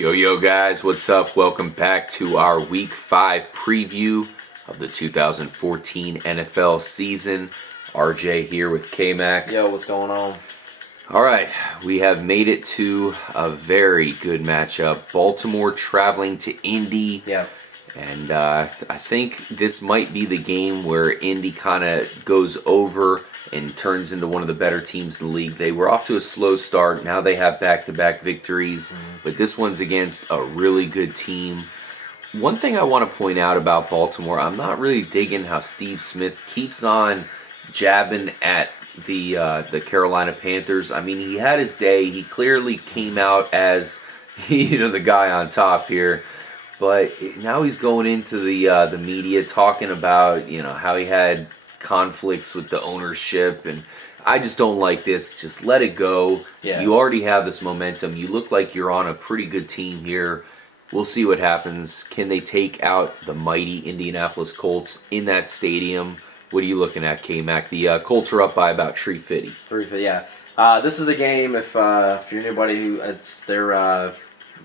Yo, guys, what's up? Welcome back to our Week 5 preview of the 2014 NFL season. RJ here with KMAC. Yo, what's going on? All right, we have made it to a very good matchup. Baltimore traveling to Indy. Yeah. And I think this might be the game where Indy kind of goes over and turns into one of the better teams in the league. They were off to a slow start. Now they have back-to-back victories. But this one's against a really good team. One thing I want to point out about Baltimore, I'm not really digging how Steve Smith keeps on jabbing at the Carolina Panthers. I mean, he had his day. He clearly came out as the guy on top here. But now he's going into the media talking about how he had conflicts with the ownership, and I just don't like this. Just let it go. Yeah. You already have this momentum. You look like you're on a pretty good team here. We'll see what happens. Can they take out the mighty Indianapolis Colts in that stadium? What are you looking at, K-Mac? The Colts are up by about 350. 350, yeah. This is a game, if you're anybody who, it's their,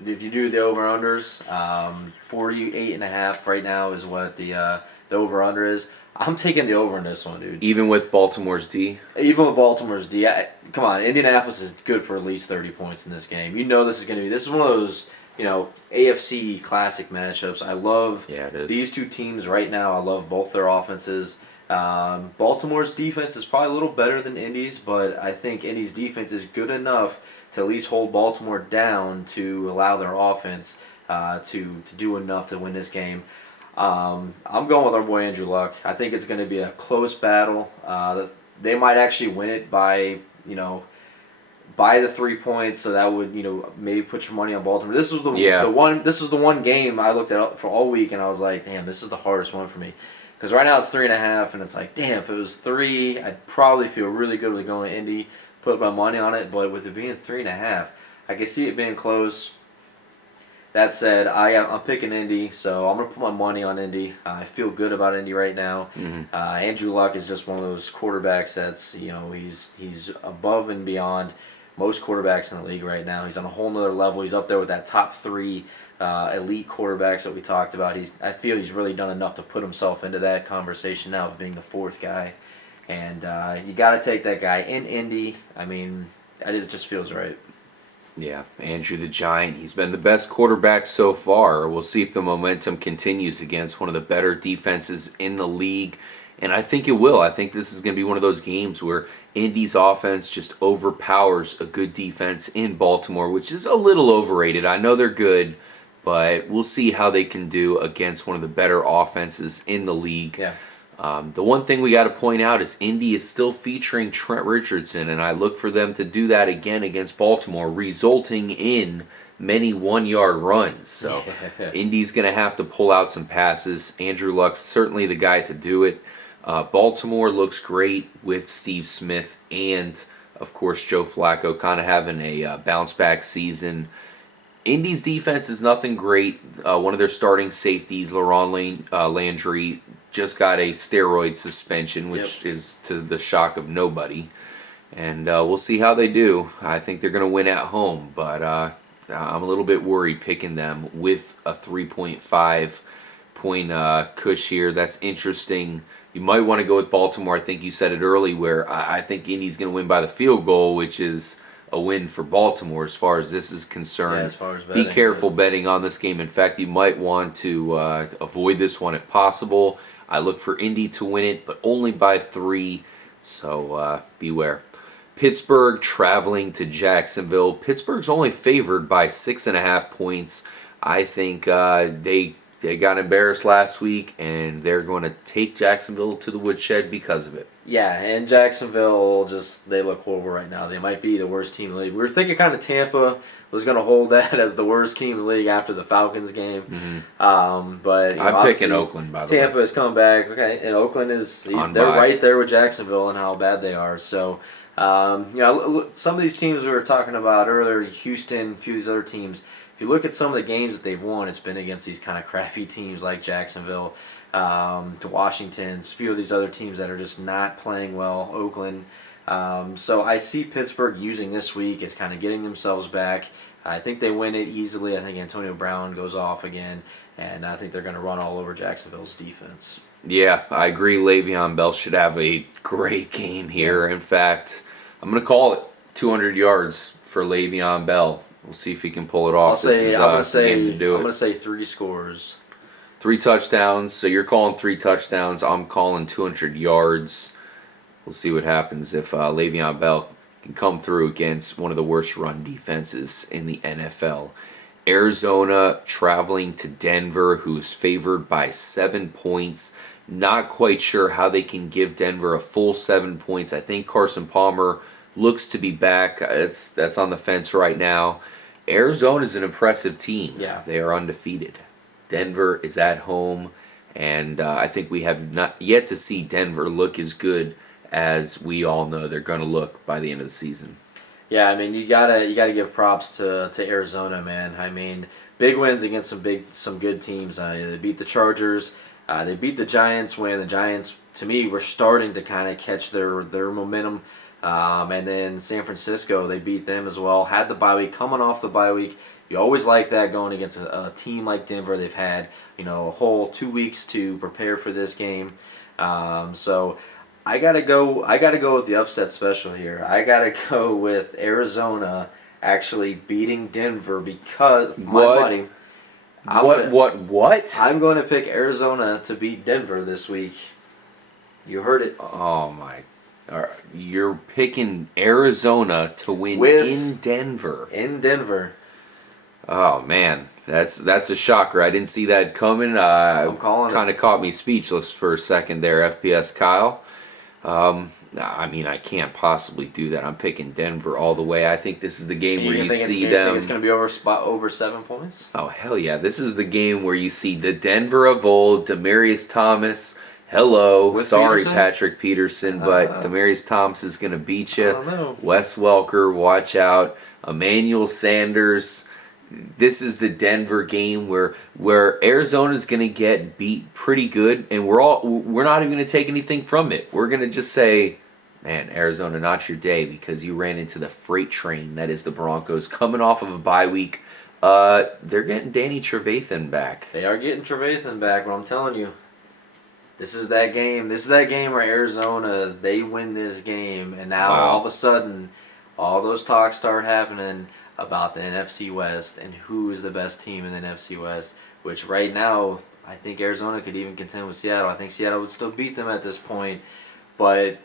if you do the over-unders, 48.5 right now is what the over-under is. I'm taking the over in this one, dude. Even with Baltimore's D? Even with Baltimore's D. Come on, Indianapolis is good for at least 30 points in this game. You know this is going to be, this is one of those, AFC classic matchups. I love these two teams right now. I love both their offenses. Baltimore's defense is probably a little better than Indy's, but I think Indy's defense is good enough to at least hold Baltimore down to allow their offense to do enough to win this game. I'm going with our boy Andrew Luck. I think it's going to be a close battle. They might actually win it by the 3 points, so that would maybe put your money on Baltimore. This was the one game I looked at for all week, and I was like, damn, this is the hardest one for me. Because right now it's 3.5, and it's like, damn, if it was 3, I'd probably feel really good with going to Indy, put my money on it. But with it being 3.5, I can see it being close. That said, I'm picking Indy, so I'm gonna put my money on Indy. I feel good about Indy right now. Andrew Luck is just one of those quarterbacks that's he's above and beyond most quarterbacks in the league right now. He's on a whole nother level. He's up there with that top 3 elite quarterbacks that we talked about. I feel he's really done enough to put himself into that conversation now of being the 4th guy. And you got to take that guy in Indy. I mean, it just feels right. Yeah, Andrew the Giant. He's been the best quarterback so far. We'll see if the momentum continues against one of the better defenses in the league. And I think it will. I think this is going to be one of those games where Indy's offense just overpowers a good defense in Baltimore, which is a little overrated. I know they're good, but we'll see how they can do against one of the better offenses in the league. Yeah. The one thing we got to point out is Indy is still featuring Trent Richardson, and I look for them to do that again against Baltimore, resulting in many 1-yard runs. So Indy's going to have to pull out some passes. Andrew Luck's certainly the guy to do it. Baltimore looks great with Steve Smith and, of course, Joe Flacco kind of having a bounce-back season. Indy's defense is nothing great. One of their starting safeties, Laurent Landry, just got a steroid suspension, which is to the shock of nobody. And we'll see how they do. I think they're going to win at home, but I'm a little bit worried picking them with a 3.5 point cush here. That's interesting. You might want to go with Baltimore. I think you said it early where I think Indy's going to win by the field goal, which is a win for Baltimore as far as this is concerned. Yeah, as far as betting, be careful betting on this game. In fact, you might want to avoid this one if possible. I look for Indy to win it, but only by 3, so beware. Pittsburgh traveling to Jacksonville. Pittsburgh's only favored by 6.5 points. I think they got embarrassed last week, and they're going to take Jacksonville to the woodshed because of it. Yeah, and Jacksonville, they look horrible right now. They might be the worst team in the league. We were thinking kind of Tampa was going to hold that as the worst team in the league after the Falcons game. But I'm picking Oakland, by the way. Tampa has come back. Okay, and Oakland they're right there with Jacksonville and how bad they are. So, some of these teams we were talking about earlier, Houston, a few of these other teams, if you look at some of the games that they've won, it's been against these kind of crappy teams like Jacksonville, to Washington's, a few of these other teams that are just not playing well, Oakland. So I see Pittsburgh using this week as kind of getting themselves back. I think they win it easily. I think Antonio Brown goes off again, and I think they're going to run all over Jacksonville's defense. Yeah, I agree. Le'Veon Bell should have a great game here. In fact, I'm going to call it 200 yards for Le'Veon Bell. We'll see if he can pull it off. I'm going to say 3 scores. 3 touchdowns. So you're calling 3 touchdowns. I'm calling 200 yards. We'll see what happens if Le'Veon Bell can come through against one of the worst run defenses in the NFL. Arizona traveling to Denver, who's favored by 7 points. Not quite sure how they can give Denver a full 7 points. I think Carson Palmer looks to be back. That's on the fence right now. Arizona is an impressive team. Yeah. They are undefeated. Denver is at home, and I think we have not yet to see Denver look as good as we all know they're going to look by the end of the season. Yeah, I mean you gotta give props to Arizona, man. I mean, big wins against some good teams. They beat the Chargers. They beat the Giants when the Giants, to me, were starting to kind of catch their momentum. And then San Francisco, they beat them as well. Had the bye week, coming off the bye week. You always like that going against a team like Denver. They've had a whole 2 weeks to prepare for this game. So I gotta go with the upset special here. I gotta go with Arizona actually beating Denver because my money. What? I'm going to pick Arizona to beat Denver this week. You heard it. Oh my! You're picking Arizona to win in Denver. In Denver. Oh man, that's a shocker. I didn't see that coming. I'm calling it. Kind of caught me speechless for a second there, FPS Kyle. I mean, I can't possibly do that. I'm picking Denver all the way. I think this is the game where you see them. You think it's going to be over 7 points? Oh, hell yeah. This is the game where you see the Denver of old, Demaryius Thomas. Hello. Sorry, Peterson? Patrick Peterson, but Demaryius Thomas is going to beat you. I don't know. Wes Welker, watch out. Emmanuel Sanders. This is the Denver game where Arizona's going to get beat pretty good, and we're not even going to take anything from it. We're going to just say, man, Arizona, not your day because you ran into the freight train that is the Broncos coming off of a bye week. They're getting Danny Trevathan back. They are getting Trevathan back, but I'm telling you, this is that game. This is that game where Arizona, they win this game, and now all of a sudden, all those talks start happening about the NFC West and who is the best team in the NFC West, which right now I think Arizona could even contend with Seattle. I think Seattle would still beat them at this point, but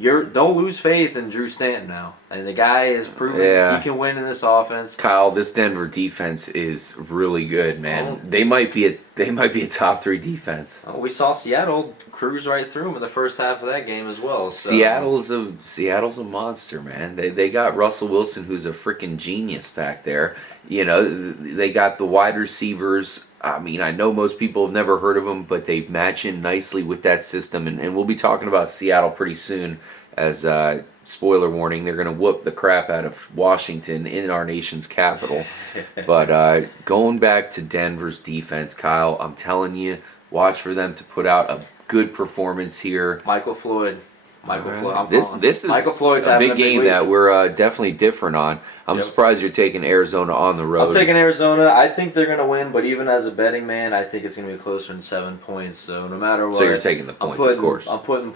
don't lose faith in Drew Stanton now. I mean, the guy has proven he can win in this offense. Kyle, this Denver defense is really good, man. They might be a top 3 defense. We saw Seattle cruise right through them in the first half of that game as well. So. Seattle's a monster, man. They got Russell Wilson, who's a freaking genius back there. They got the wide receivers. I mean, I know most people have never heard of them, but they match in nicely with that system. And we'll be talking about Seattle pretty soon as, spoiler warning, they're going to whoop the crap out of Washington in our nation's capital. But going back to Denver's defense, Kyle, I'm telling you, watch for them to put out a good performance here. Michael Floyd. This is Michael Floyd's a big game that we're definitely different on. I'm surprised you're taking Arizona on the road. I'm taking Arizona. I think they're going to win, but even as a betting man, I think it's going to be closer than 7 points. So no matter what. So you're taking the points, of course. I'm putting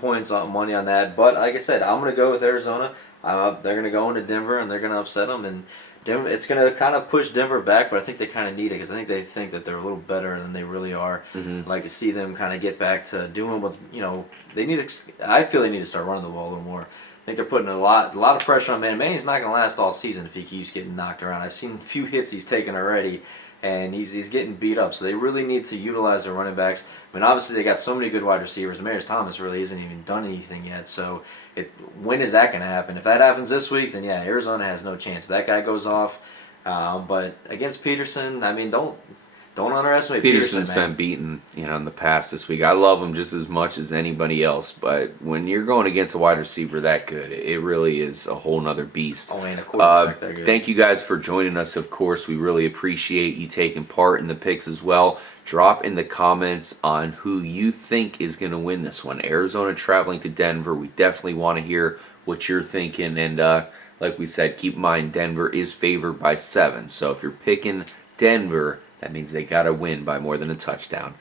money on that. But like I said, I'm going to go with Arizona. They're going to go into Denver, and they're going to upset them. And Denver, it's going to kind of push Denver back, but I think they kind of need it because I think they think that they're a little better than they really are. Mm-hmm. I'd like to see them kind of get back to doing what's, they need to. I feel they need to start running the ball a little more. I think they're putting a lot of pressure on Manny. Manny's not going to last all season if he keeps getting knocked around. I've seen a few hits he's taken already, and he's getting beat up. So they really need to utilize their running backs. I mean, obviously they got so many good wide receivers. Demaryius Thomas really hasn't even done anything yet. So when is that going to happen? If that happens this week, then yeah, Arizona has no chance. If that guy goes off. But against Peterson, I mean, don't underestimate Peterson. Peterson's been beaten, in the past this week. I love him just as much as anybody else, but when you're going against a wide receiver that good, it really is a whole nother beast. And a quarterback that good. Thank you guys for joining us. Of course, we really appreciate you taking part in the picks as well. Drop in the comments on who you think is going to win this one. Arizona traveling to Denver. We definitely want to hear what you're thinking, and like we said, keep in mind Denver is favored by 7. So if you're picking Denver, that means they got to win by more than a touchdown.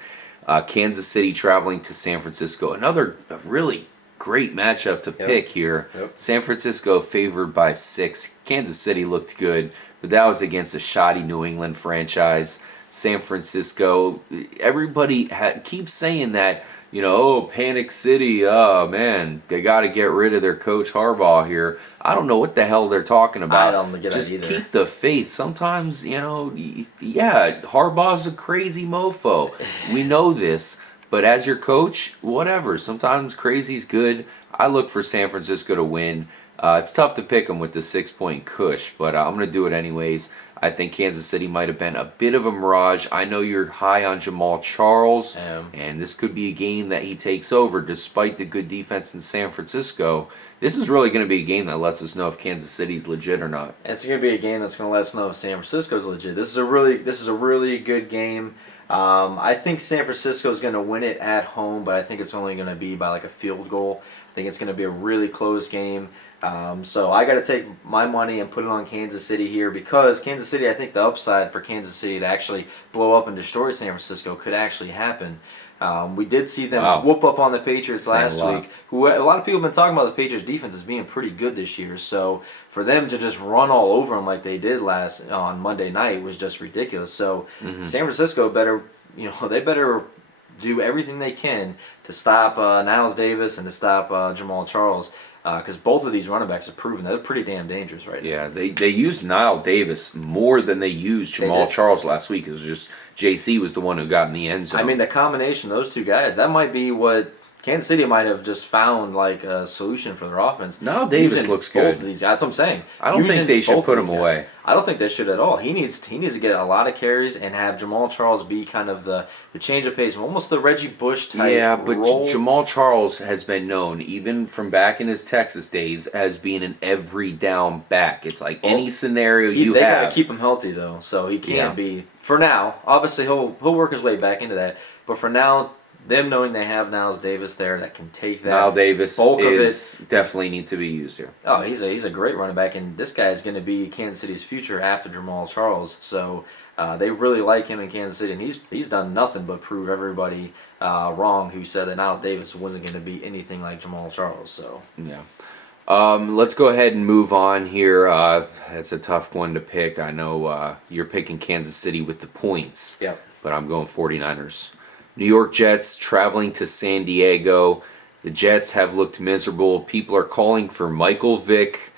Kansas City traveling to San Francisco. Another really great matchup to pick here. Yep. San Francisco favored by 6. Kansas City looked good, but that was against a shoddy New England franchise. San Francisco, everybody keeps saying that, oh, Panic City, oh, man, they got to get rid of their coach Harbaugh here. I don't know what the hell they're talking about. I don't get Just that either. keep the faith. Sometimes, Harbaugh's a crazy mofo. We know this. But as your coach, whatever. Sometimes crazy's good. I look for San Francisco to win. It's tough to pick them with the 6-point cush, but I'm going to do it anyways. I think Kansas City might have been a bit of a mirage. I know you're high on Jamal Charles, and this could be a game that he takes over despite the good defense in San Francisco. This is really going to be a game that lets us know if Kansas City's legit or not. It's going to be a game that's going to let us know if San Francisco's legit. This is a really good game. I think San Francisco is going to win it at home, but I think it's only going to be by like a field goal. I think it's going to be a really close game. So I got to take my money and put it on Kansas City here because Kansas City, I think the upside for Kansas City to actually blow up and destroy San Francisco could actually happen. We did see them whoop up on the Patriots last week. A lot of people have been talking about the Patriots defense as being pretty good this year. So for them to just run all over them like they did on Monday night was just ridiculous. So San Francisco better do everything they can to stop Niles Davis and to stop Jamal Charles. Because both of these running backs have proven they're pretty damn dangerous right now. Yeah, they used Niles Davis more than they used Jamal Charles last week. It was just JC was the one who got in the end zone. I mean, the combination of those two guys, that might be what Kansas City might have just found like a solution for their offense. Niles Davis looks good. Both of these guys. That's what I'm saying. I don't think they should put him away. I don't think they should at all. He needs to get a lot of carries and have Jamal Charles be kind of the change of pace, almost the Reggie Bush type role. Jamal Charles has been known, even from back in his Texas days, as being an every down back. It's like any scenario they got to keep him healthy though, so he can't be. For now, obviously he'll work his way back into that, but for now, them knowing they have Niles Davis there that can take that Niles Davis bulk of it, definitely need to be used here. Oh, he's a great running back, and this guy is going to be Kansas City's future after Jamal Charles. So they really like him in Kansas City, and he's done nothing but prove everybody wrong who said that Niles Davis wasn't going to be anything like Jamal Charles. So yeah. Let's go ahead and move on here. That's a tough one to pick. I know you're picking Kansas City with the points. Yep. But I'm going 49ers. New York Jets traveling to San Diego. The Jets have looked miserable. People are calling for Michael Vick.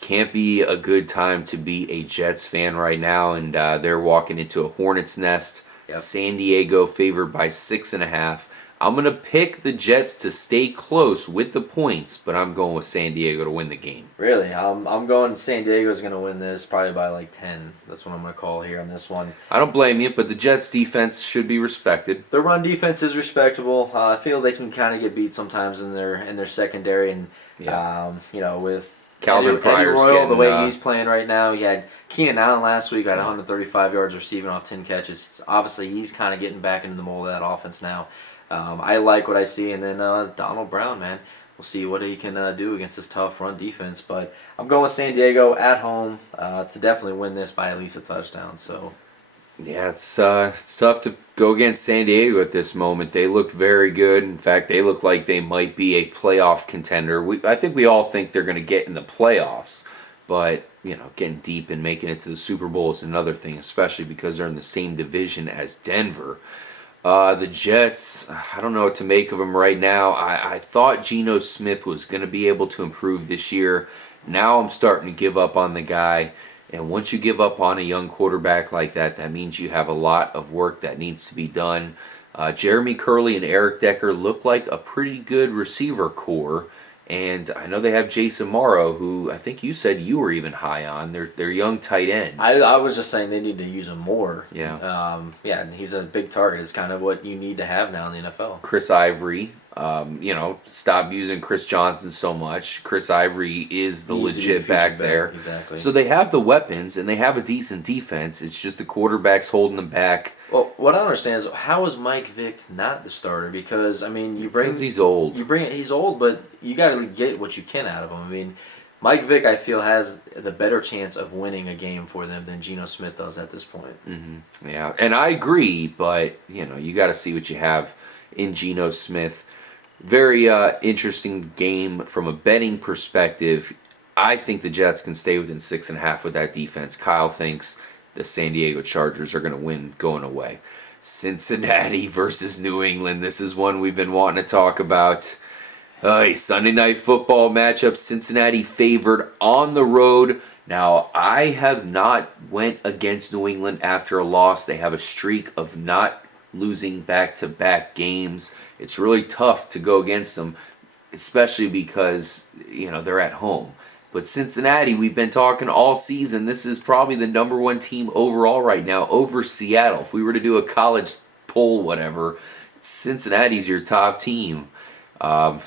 Can't be a good time to be a Jets fan right now, and they're walking into a hornet's nest. Yep. San Diego favored by 6.5. I'm going to pick the Jets to stay close with the points, but I'm going with San Diego to win the game. Really? I'm going San Diego's going to win this probably by like 10. That's what I'm going to call here on this one. I don't blame you, but the Jets' defense should be respected. Their run defense is respectable. I feel they can kind of get beat sometimes in their secondary, and with Calvin Pryor's Royal, getting, the way he's playing right now. He had Keenan Allen last week, got 135 yards receiving off 10 catches. Obviously, he's kind of getting back into the mold of that offense now. I like what I see, and then Donald Brown, man. We'll see what he can do against this tough run defense. But I'm going with San Diego at home to definitely win this by at least a touchdown. So, yeah, it's tough to go against San Diego at this moment. They look very good. In fact, they look like they might be a playoff contender. I think we all think they're going to get in the playoffs, but getting deep and making it to the Super Bowl is another thing, especially because they're in the same division as Denver. The Jets, I don't know what to make of them right now. I thought Geno Smith was going to be able to improve this year. Now I'm starting to give up on the guy. And once you give up on a young quarterback like that, that means you have a lot of work that needs to be done. Jeremy Curley and Eric Decker look like a pretty good receiver core. And I know they have Jason Morrow, who I think you said you were even high on. They're young tight ends. I was just saying they need to use him more. Yeah. And he's a big target. It's kind of what you need to have now in the NFL. Chris Ivory. Stop using Chris Johnson so much. Chris Ivory is the legit back there. Exactly. So they have the weapons and they have a decent defense. It's just the quarterback's holding them back. Well, what I don't understand is how is Mike Vick not the starter? Because because he's old. He's old, but you got to get what you can out of him. I mean, Mike Vick, I feel, has the better chance of winning a game for them than Geno Smith does at this point. Mm-hmm. Yeah, and I agree, but you got to see what you have in Geno Smith. Very interesting game from a betting perspective. I think the Jets can stay within 6.5 with that defense. Kyle thinks the San Diego Chargers are going to win going away. Cincinnati versus New England. This is one we've been wanting to talk about. Sunday night football matchup. Cincinnati favored on the road. Now, I have not went against New England after a loss. They have a streak of not losing back-to-back games. It's really tough to go against them, especially because, they're at home. But Cincinnati, we've been talking all season. This is probably the number one team overall right now over Seattle. If we were to do a college poll, whatever, Cincinnati's your top team. I'm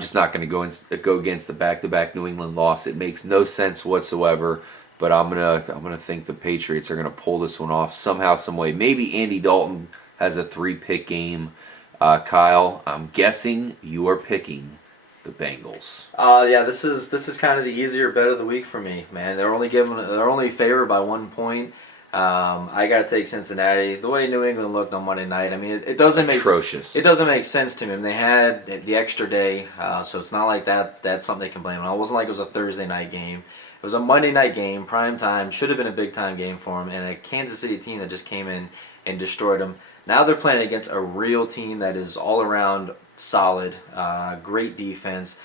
just not going to go against the back-to-back New England loss. It makes no sense whatsoever. But I'm gonna think the Patriots are gonna pull this one off somehow, some way. Maybe Andy Dalton has a 3-pick game. Kyle, I'm guessing you are picking the Bengals. Yeah, this is kind of the easier bet of the week for me, man. They're only favored by 1 point. I gotta take Cincinnati. The way New England looked on Monday night, I mean, it doesn't make atrocious. It doesn't make sense to me. I mean, they had the extra day, so it's not like that's something they can blame on. It wasn't like it was a Thursday night game. It was a Monday night game, prime time. Should have been a big time game for them, and a Kansas City team that just came in and destroyed them. Now they're playing against a real team that is all around solid, great defense,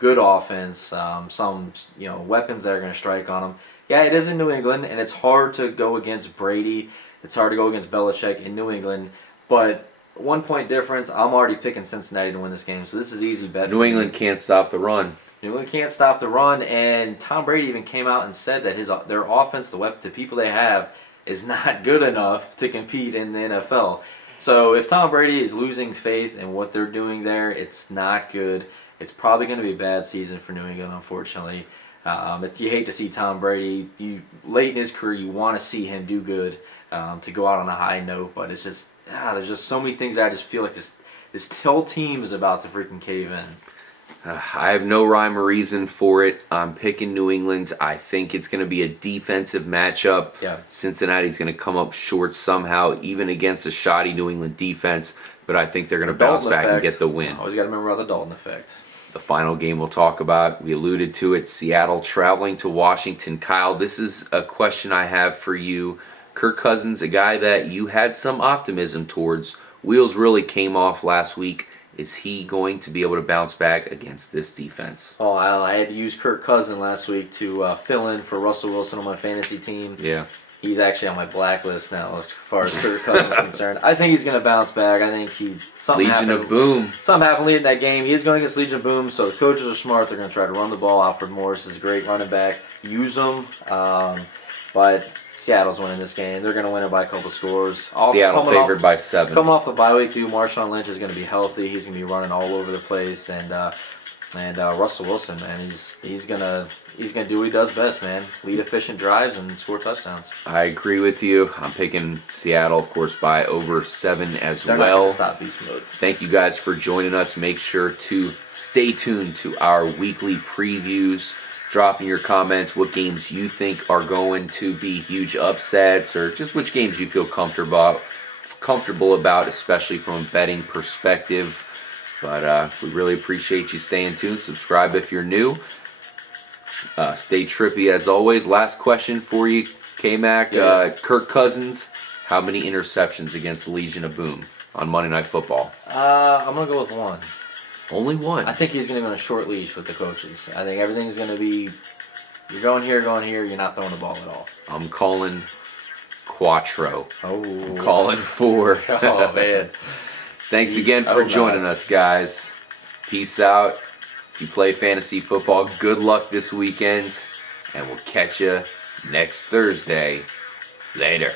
good offense, some weapons that are going to strike on them. Yeah, it is in New England, and it's hard to go against Brady. It's hard to go against Belichick in New England, but 1 point difference. I'm already picking Cincinnati to win this game, so this is easy bet. New England can't stop the run. New England can't stop the run, and Tom Brady even came out and said that their offense, the people they have, is not good enough to compete in the NFL. So if Tom Brady is losing faith in what they're doing there, it's not good. It's probably going to be a bad season for New England, unfortunately. If you hate to see Tom Brady, late in his career, you want to see him do good, to go out on a high note. But it's just there's just so many things I just feel like this whole team is about to freaking cave in. I have no rhyme or reason for it. I'm picking New England. I think it's going to be a defensive matchup. Yeah. Cincinnati's going to come up short somehow, even against a shoddy New England defense. But I think they're going to bounce back and get the win. Always got to remember about the Dalton effect. The final game we'll talk about, we alluded to it, Seattle traveling to Washington. Kyle, this is a question I have for you. Kirk Cousins, a guy that you had some optimism towards. Wheels really came off last week. Is he going to be able to bounce back against this defense? Oh, I had to use Kirk Cousins last week to fill in for Russell Wilson on my fantasy team. Yeah. He's actually on my blacklist now as far as Kirk Cousins is concerned. I think he's going to bounce back. I think something Legion of Boom. Something happened late in that game. He is going against Legion of Boom, so the coaches are smart. They're going to try to run the ball. Alfred Morris is a great running back. Use him. But Seattle's winning this game. They're going to win it by a couple scores. Seattle favored by 7. Come off the bye week, too. Marshawn Lynch is going to be healthy. He's going to be running all over the place. And Russell Wilson, man, he's gonna do what he does best, man. Lead efficient drives and score touchdowns. I agree with you. I'm picking Seattle, of course, by over 7 as They're well. Not gonna stop beast mode. Thank you guys for joining us. Make sure to stay tuned to our weekly previews. Drop in your comments what games you think are going to be huge upsets, or just which games you feel comfortable about, especially from a betting perspective. But we really appreciate you staying tuned. Subscribe if you're new. Stay trippy as always. Last question for you, KMAC. Yeah. Kirk Cousins, how many interceptions against the Legion of Boom on Monday Night Football? I'm going to go with 1. Only 1? I think he's going to go on a short leash with the coaches. I think everything's going to be, you're going here, you're not throwing the ball at all. I'm calling Quattro. Oh. I'm calling 4. Oh, man. Thanks again for joining us, guys. Peace out. If you play fantasy football, good luck this weekend. And we'll catch you next Thursday. Later.